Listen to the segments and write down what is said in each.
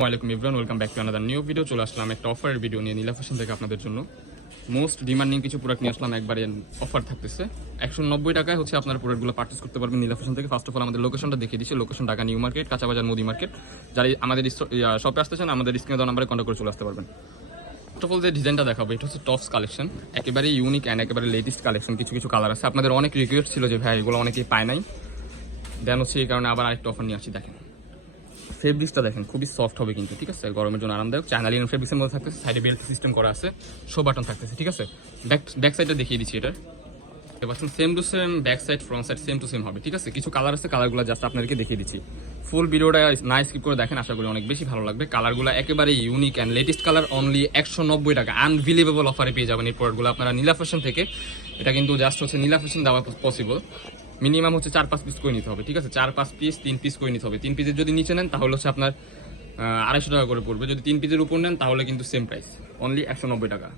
ওয়ালাইকুম everyone, welcome back to another new video. চলে আসলাম একটা অফারের ভিডিও নিয়ে নীলা ফ্যাশন থেকে আপনাদের জন্য। মোস্ট ডিমান্ডিং কিছু প্রোডাক্ট নিয়ে আসলাম, একবারে অফার থাকতেছে 190 টাকায় হচ্ছে আপনার প্রোডাক্টগুলো পারচেস করতে পারবেন নীলা ফ্যাশন থেকে। ফার্স্ট অফ অল আমাদের লোকেশনটা দেখিয়ে দিচ্ছি, লোকেশন ঢাকা নিউ মার্কেট, কাঁচাবাজার মুদি মার্কেট। যারা আমাদের শপে আসতে চান আমাদের স্ক্রিনে দেওয়া নাম্বারে কন্ট্যাক্ট করে চলে আসতে পারবেন। ফার্স্ট অফ অল যে ডিজাইনটা দেখাবো এটা হচ্ছে টপস কালেকশন, একেবারে ইউনিক অ্যান্ড একেবারে লেটেস্ট কালেকশন। কিছু কিছু কালার আছে, আপনাদের অনেক রিকোয়েস্ট ছিল যে ভাই এগুলো অনেকেই পায় নাই, দেন হচ্ছে এই কারণে আবার আরেকটা অফার নিয়ে আসছি। দেখেন ফেব্রিক্সটা দেখেন, খুবই সফট হবে কিন্তু, ঠিক আছে, গরমের জন্য আরামদায়ক। চায়না লিনেন ফেব্রিক্সের মধ্যে থাকতেছে, সাইডে বেল্ট সিস্টেম করা আছে, শো বাটন থাকতেছে, ঠিক আছে। ব্যাক সাইডটা দেখিয়ে দিচ্ছি এটা। এবার same to same back side front side same to same হবে, ঠিক আছে। কিছু কালার আছে, কালারগুলো জাস্ট আপনাদেরকে দেখিয়ে দিচ্ছি। ফুল ভিডিওটা না স্কিপ করে দেখেন, আশা করি অনেক বেশি ভালো লাগবে। কালারগুলো একেবারে unique and latest colour, only 190 টাকা আনবিলিভেবল অফারে পেয়ে যাবেন এই প্রোডাক্টগুলো আপনারা নীলা ফ্যাশন থেকে। এটা কিন্তু জাস্ট হচ্ছে নীলা ফ্যাশন দেওয়া পসিবল। মিনিমাম হচ্ছে 4-5 পিস করে নিতে হবে, ঠিক আছে। 4-5 পিস 3 পিস করে নিতে হবে। 3 পিসের যদি নিচে নেন তাহলে হচ্ছে আপনার 250 টাকা করে পড়বে। যদি 3 পিসের উপর নেন তাহলে কিন্তু সেম প্রাইস, অনলি 190 টাকা।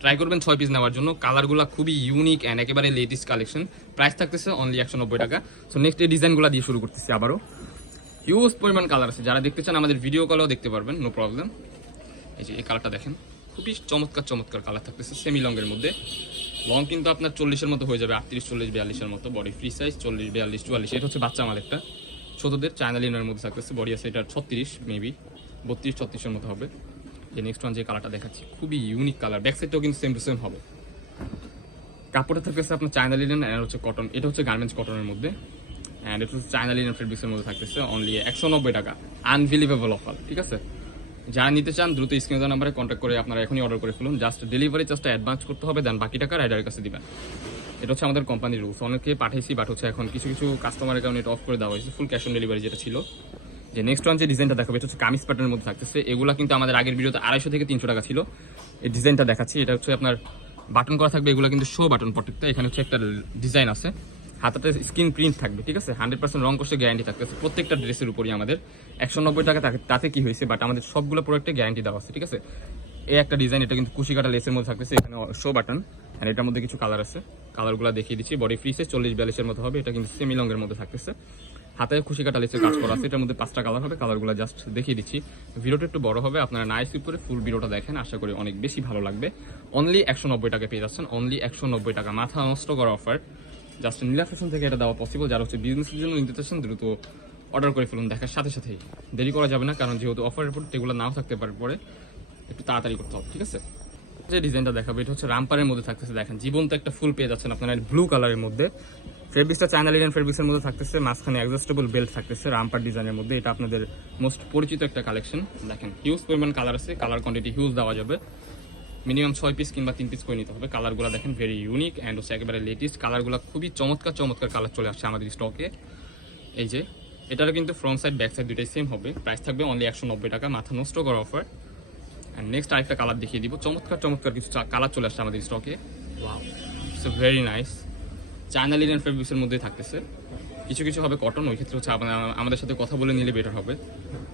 ট্রাই করবেন 6 পিস নেওয়ার জন্য। কালারগুলো খুবই ইউনিক অ্যান্ড একেবারে লেটেস্ট কালেকশন। প্রাইস থাকতেছে অনলি 190 টাকা। সো নেক্সট এই ডিজাইনগুলো দিয়ে শুরু করতেছি। আবারও হিউজ পরিমাণ কালার আছে, যারা দেখতে চান আমাদের ভিডিও কলেও দেখতে পারবেন, নো প্রবলেম। এই যে এই কালারটা দেখেন, খুবই চমৎকার চমৎকার কালার থাকতেছে সেমি লংয়ের মধ্যে। লং কিন্তু আপনার 40-এর মতো হয়ে যাবে, 38, 40, 42-এর মতো। Body free size 40, 42, 44। এটা হচ্ছে বাচ্চা মাল একটা, ছোটদের চায়না লিনের মধ্যে থাকতেছে। বডি আছে এটা 36, মেবি 32, 36-এর মতো হবে। এই নেক্সট ওয়ান যে কালারটা দেখাচ্ছি, খুবই ইউনিক কালার। ব্যাক সাইডটাও কিন্তু সেম টু সেম হবে। কাপড়টা থাকতেছে আপনার চায়না লিনেন অ্যান্ড হচ্ছে কটন। এটা হচ্ছে গার্মেন্টস কটনের মধ্যে, অ্যান্ড এটা হচ্ছে চায়না লিনেন ফেব্রিক্সের মধ্যে থাকতেছে অনলি 190 টাকা আনবিলিভেবল অফার, ঠিক আছে। যারা নিতে চান দ্রুত স্ক্রিনে দেওয়া নাম্বারে কন্ট্যাক্ট করে আপনারা এখনই অর্ডার করে ফেলুন। জাস্ট ডেলিভারি চার্জটা অ্যাডভান্স করতে হবে, দেন বাকি টাকা রাইডারের কাছে দিবেন। এটা হচ্ছে আমাদের কোম্পানির রুলস। অনেকে পাঠাইছি, বাট হচ্ছে এখন কিছু কিছু কাস্টমারের কারণে এটা অফ করে দেওয়া হয়েছে, ফুল ক্যাশ অন ডেলিভারি যেটা ছিল। যে নেক্সট ওয়ান যে ডিজাইনটা দেখাবে এটা হচ্ছে কামিজ প্যাটার্নের মধ্যে থাকতেছে। এগুলা কিন্তু আমাদের আগের ভিডিওতে 250 থেকে 300 টাকা ছিল। এই ডিজাইনটা দেখাচ্ছি, এটা হচ্ছে আপনার বাটন করা থাকবে। এগুলো কিন্তু শো বাটন প্রত্যেকটা। এখানে হচ্ছে একটা ডিজাইন আছে, হাতাতে স্ক্রিন প্রিন্ট থাকবে, ঠিক আছে। 100% রং কোর্সে গ্যারান্টি থাকতেছে প্রত্যেকটা ড্রেসের উপরই আমাদের। 190 টাকা তাতে কি হয়েছে, বাট আমাদের সবগুলো প্রোডাক্টে গ্যারান্টি দেওয়া আছে, ঠিক আছে। এই একটা ডিজাইন, এটা কিন্তু কুশি কাটা লেসের মধ্যে থাকতেছে, এখানে শো বাটন, আর এটার মধ্যে কিছু কালার আছে, কালারগুলো দেখিয়ে দিচ্ছি। বডি ফ্রি সাইজ 40-42-এর মতো হবে। এটা কিন্তু সেমি লংয়ের মধ্যে থাকতেছে, হাতায় খুশি কাটা লেসের কাজ করা আছে। এটার মধ্যে 5টা কালার হবে, কালারগুলো জাস্ট দেখিয়ে দিচ্ছি। ভিডিওটা একটু বড় হবে, আপনারা না স্কিপ করে ফুল ভিডিওটা দেখেন, আশা করি অনেক বেশি ভালো লাগবে। অনলি 190 টাকা পেয়ে যাচ্ছেন, অনলি 190 টাকা। মাথা নষ্ট করা অফার, জাস্ট নীলা ফ্যাশন থেকে এটা দেওয়া পসিবল। যারা হচ্ছে বিজনেসের জন্য নিতে চাচ্ছেন দ্রুত অর্ডার করে ফেলুন, দেখার সাথে সাথেই। দেরি করা যাবে না, কারণ যেহেতু অফারের পর এগুলো নাও থাকতে পারে, পরে একটু তাড়াতাড়ি করতে হবে, ঠিক আছে। যে ডিজাইনটা দেখাবো এটা হচ্ছে রামপারের মধ্যে থাকতেছে। দেখেন জীবন্ত একটা ফুল পেয়ে যাচ্ছেন আপনারা ব্লু কালারের মধ্যে। ফেব্রিক্সটা চায়না লিনেন ফেব্রিক্সের মধ্যে থাকতেছে, মাঝখানে অ্যাডজাস্টেবল বেল্ট থাকতেছে রামপার ডিজাইনের মধ্যে। এটা আপনাদের মোস্ট পরিচিত একটা কালেকশন। দেখেন হিউজ পরিমাণ কালার আছে, কালার কোয়ান্টিটি হিউজ দেওয়া যাবে। মিনিমাম 6 পিস কিংবা 3 পিস করে নিতে হবে। কালারগুলো দেখেন ভেরি ইউনিক অ্যান্ড হচ্ছে একেবারে লেটেস্ট। কালারগুলো খুবই চমৎকার চমৎকার কালার চলে আসছে আমাদের স্টকে। এই যে এটারও কিন্তু ফ্রন্ট সাইড ব্যাক সাইড দুটাই সেম হবে। প্রাইস থাকবে অনলি 190 টাকা, মাথা নষ্ট করা অফার। অ্যান্ড নেক্সট আরেকটা কালার দেখিয়ে দিব। চমৎকার চমৎকার কিছু কালার চলে আসছে আমাদের স্টকে। Wow, it's very nice. China linen ফেব্রিক্সের মধ্যেই থাকতেছে, কিছু কিছু হবে কটন। ওই ক্ষেত্রে হচ্ছে আমাদের সাথে কথা বলে নিলে বেটার হবে।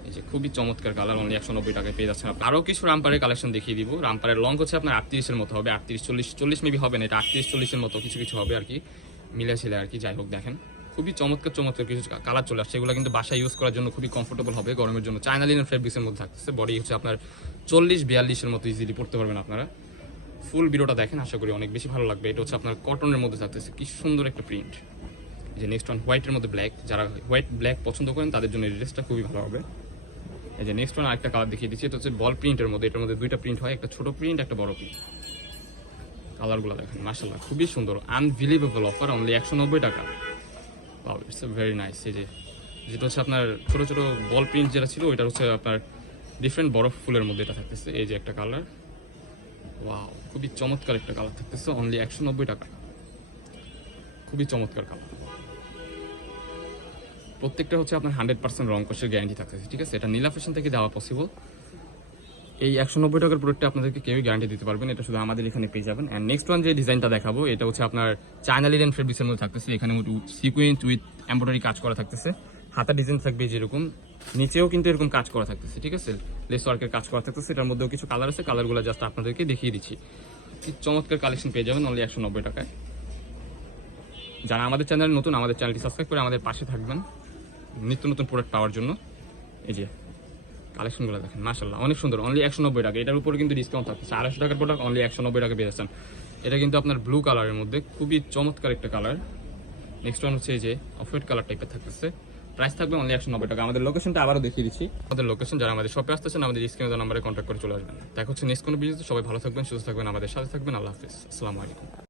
এই যে খুবই চমৎকার কালার, অনলি 190 টাকায় পেয়ে যাচ্ছেন। আরও কিছু রামপারের কালেকশন দেখিয়ে দিব। রামপারের লং হচ্ছে আপনার 38-এর মতো হবে, 38-40 মেবি হবে না, এটা 38-40-এর মতো কিছু কিছু হবে আর কি, মিলে ছিল আর কি। যাই হোক দেখেন খুবই চমৎকার চমৎকার কিছু কালার চলে আসছে। এগুলো কিন্তু বাসায় ইউজ করার জন্য খুবই কমফোর্টেবল হবে গরমের জন্য। চায়না লিনেন ফেব্রিক্সের মধ্যে থাকতেছে। বডি হচ্ছে আপনার 40-42-এর মতো ইজিলি পড়তে পারবেন আপনারা। ফুল ভিডিওটা দেখেন, আশা করি অনেক বেশি ভালো লাগবে। এটা হচ্ছে আপনার কটনের মধ্যে থাকতেছে, কি সুন্দর একটা প্রিন্ট। যে নেক্সট ওয়ান হোয়াইটের মধ্যে ব্ল্যাক, যারা হোয়াইট ব্ল্যাক পছন্দ করেন তাদের জন্য এই ড্রেসটা খুবই ভালো হবে। এই যে নেক্সট ওয়ান আরেকটা কালার দেখিয়ে দিচ্ছি, এটা হচ্ছে বল প্রিন্টের মধ্যে। এটার মধ্যে 2টা প্রিন্ট হয়, একটা ছোট প্রিন্ট একটা বড় প্রিন্ট। কালারগুলো দেখেন মাশাআল্লাহ খুবই সুন্দর, আনবিলিভেবল অফার, অনলি 190 টাকা। Wow, it's very nice. এই যে যেটা হচ্ছে আপনার ছোট ছোট বল প্রিন্ট যেটা ছিল ওইটা হচ্ছে আপনার ডিফারেন্ট বরফ ফুলের মধ্যে এটা থাকতেছে। এই যে একটা কালার, ওয়াও খুবই চমৎকার একটা কালার থাকতেছে, অনলি 190 টাকা। খুবই চমৎকার কালার। প্রত্যেকটা হচ্ছে আপনার 100% রং কোর্সের গ্যারান্টি থাকতেছে, ঠিক আছে। এটা নীলা ফ্যাশন থেকে দেওয়া পসিবল। এই 190 টাকার প্রোডাক্টে আপনাদেরকে কেউই গ্যারান্টি দিতে পারবেন, এটা শুধু আমাদের এখানে পেয়ে যাবেন। অ্যান্ড নেক্সট ওয়ান যে ডিজাইনটা দেখাবো এটা হচ্ছে আপনার চায়না লিনেন ফেব্রিক্সের মধ্যে থাকতেছে। এখানে সিকুয়েন্স উইথ এমব্রয়ডারি কাজ করা থাকতেছে। হাতা ডিজাইন থাকবে যেরকম, নিচেও কিন্তু এরকম কাজ করা থাকতেছে, ঠিক আছে। লেস ওয়ার্কের কাজ করা থাকতেছে। এটার মধ্যেও কিছু কালার আছে, কালারগুলো জাস্ট আপনাদেরকে দেখিয়ে দিচ্ছি। কি চমৎকার কালেকশন পেয়ে যাবেন অনলি 190 টাকায়। যারা আমাদের চ্যানেল নতুন, আমাদের চ্যানেলটি সাবস্ক্রাইব করে আমাদের পাশে থাকবেন নিত্য নতুন প্রোডাক্ট পাওয়ার জন্য। এই যে কালেকশনগুলো দেখেন মাশাআল্লাহ অনেক সুন্দর, অনলি 190 টাকা। এটার উপরে কিন্তু ডিসকাউন্ট থাকছে, 250 টাকার প্রোডাক্ট অনলি 190 টাকা পেয়ে যাচ্ছেন। এটা কিন্তু আপনার ব্লু কালারের মধ্যে খুবই চমৎকার একটা কালার। নেক্সট ওয়ান হচ্ছে এই যে অফ হোয়াইট কালার টাইপের থাকতেছে, প্রাইস থাকবে অনলি 190 টাকা। আমাদের লোকেশনটা আবারও দেখিয়ে দিচ্ছি, আমাদের লোকেশন যারা আমাদের শপে আসতেছেন আমাদের স্ক্রিনে দেওয়া নাম্বারে কন্ট্যাক্ট করে চলে আসবেন। দেখা হচ্ছে নেক্সট কোনো ভিডিওতে। সবাই ভালো থাকবেন, সুস্থ থাকবেন, আমাদের সাথে থাকবেন। আল্লাহ হাফেজ, আসসালামু আলাইকুম।